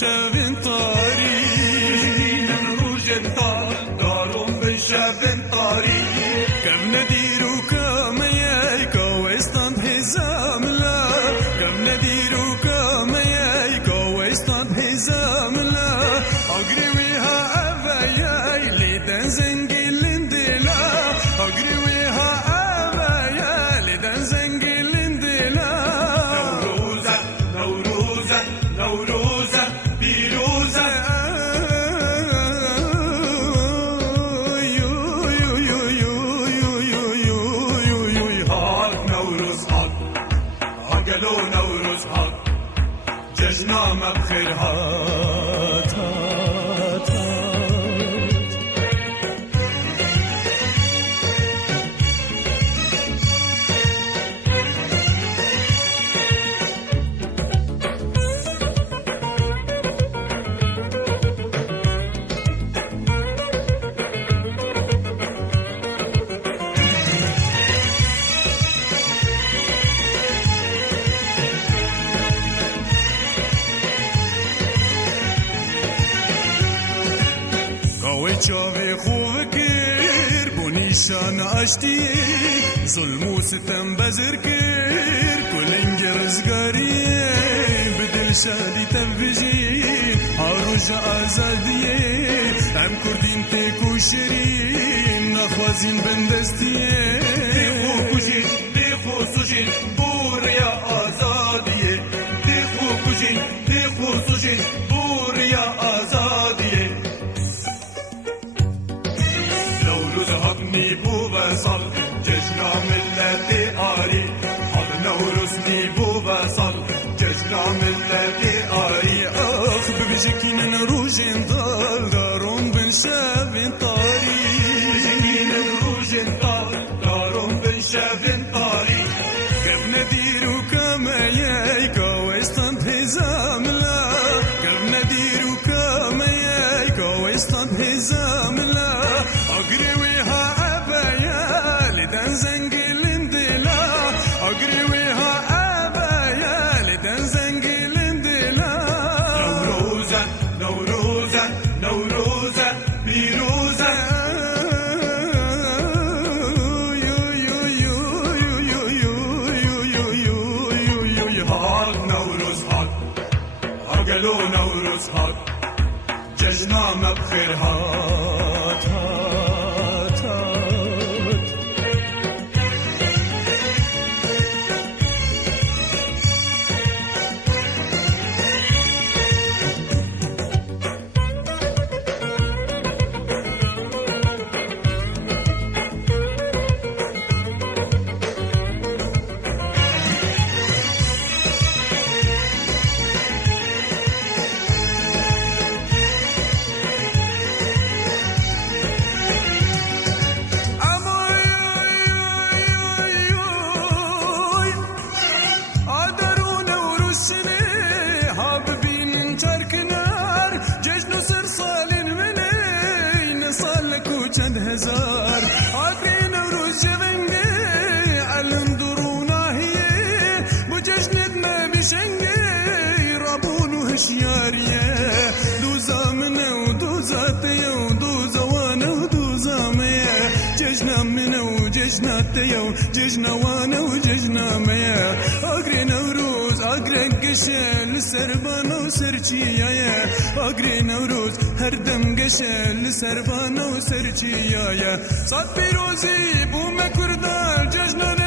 شافن طاري روجن طار دارم بشافن طاري كم ندير وكم يايك ويستند حزام لا كم ندير وكم يايك ويستند حزام لا أقربيها أبايا لدن زنجلين دلا أقربيها أبايا لدن زنجلين دلا نوروزة نوروزة نوروزة بيروزة قالوا نوروز حق جشنا ما بخير هات هات ويتشافي خوفكير بونيشان اشتي ظلم وستم بزركير كل انجرز قاري بدل شادي تفجي عروج ازادي ام كردين تيكو شيرين نخوازين بندستي ديخو كوجين ديخو سجين بوريا ازادي ديخو كوجين ديخو سجين بوريا ازادي نيبو بصل جشنا ملتي آري حض نورس نيبو بصل جشنا ملتي آري أخ ببجكين نروجين دال دارون بن شافين طاري بجكين نروجين دال دارون بن شافين طاري كم ندير وكما يايك ويستند حزام لا كم ندير وكما يايك ويستند حزام لا أقربيها زنجلين دلا أقربيها أبايا لدن زنجلين دلا نوروزة نوروزة نوروزة بيروزة هاك نوروز هاك قالوا نوروز هاك جشنا ما بخير هات هات هات چند هزار آدری نوروز شونگه علم درونا هیه بو جشنت نبیشنگه رابون و هشیاریه دو زامنه و دو ذاتیه و دو زوانه و دو زامیه جشنامنه و جشناتیه و جشنوانه و جشنامیه آگری نوروز آگری گشه لسربانه و سرچیه آگری نوروز هر دم گشه لسربانه و سرچیه صد پیروزی بوم کردار جشن